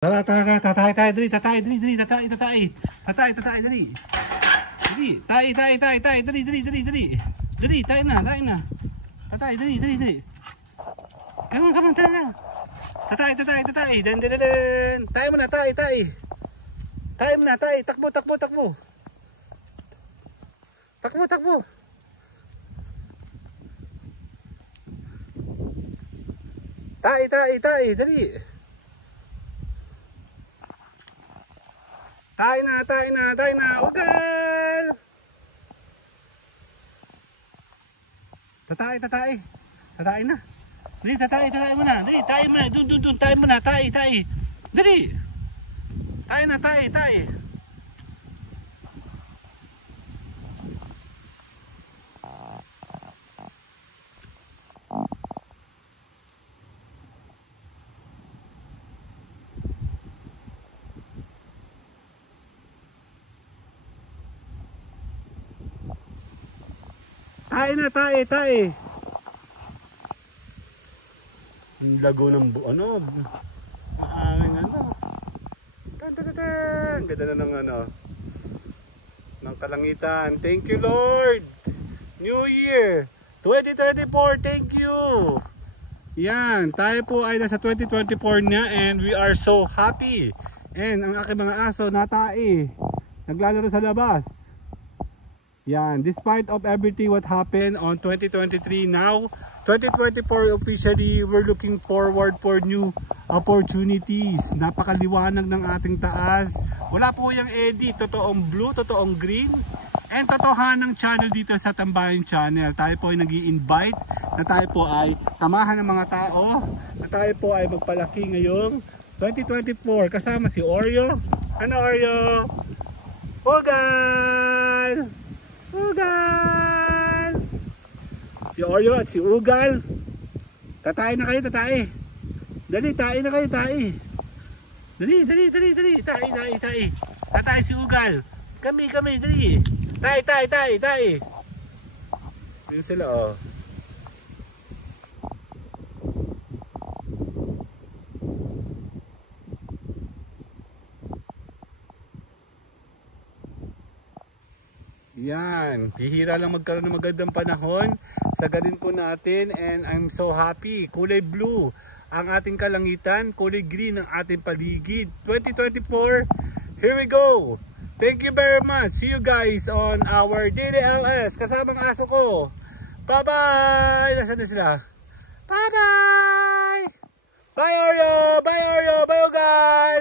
Tara, tara, tatay tayo, dali, tatay, dali, dali, tatay, tatay. Tatay, tatay, dali. Dali, tay, tay, tay, tay, dali, dali, dali, dali. Dali, tayo na, tayo na. Tatay, dali, dali, dali. Come on, tara na. Tatay, tatay, tatay. Dan, dan, dan, dan. Tayo mo na, tay, tay. Tayo mo na, tay. Takbo, takbo, takbo. Takbo, takbo. Tay, tay, tay, dali. Tayo na, tayo na, tayo na. Ugal! Tatay, tatay. Tatay na. Dali, tatay, tatay mo na. Dali, tayo mo na. Dun, tayo mo na. Tay, tay. Dali. Tayo na, tay, tay. Tayo na, tayo, tayo. Ang lago ng ano, maangin ano. Ang ganda na ng ano, ng kalangitan. Thank you, Lord. New Year 2024, thank you. Yan, tayo po ay nasa 2024 na and we are so happy. And ang aking mga aso natai, naglalaro sa labas. Yan, despite of everything what happened on 2023, now 2024 officially, we're looking forward for new opportunities. Napakaliwanag ng ating taas. Wala po yung edit, totoong blue, totoong green, and totohanang channel dito sa Tambayan Channel. Tayo po ay nag-i-invite na tayo po ay samahan ng mga tao, na tayo po ay magpalaki ngayong 2024 kasama si Oreo. Ano Oreo? Ugal! Ugal! Si Oreo at si Ugal. Tatay na kayo, tatay. Dali, tayo na kayo, tayo. Dali, dali, dali, dali. Tayo, tayo, tayo. Tatay si Ugal. Kami, dali. Tayo, tayo, tayo, tayo. Yun sila, oh. Yan, bihira lang magkaroon ng magandang panahon. Sagarin po natin and I'm so happy. Kulay blue ang ating kalangitan, kulay green ang ating paligid. 2024, here we go. Thank you very much. See you guys on our daily LS. Kasamang aso ko. Bye-bye! Nasaan na sila? Bye-bye! Bye Oreo! Bye Oreo! Bye Ugal!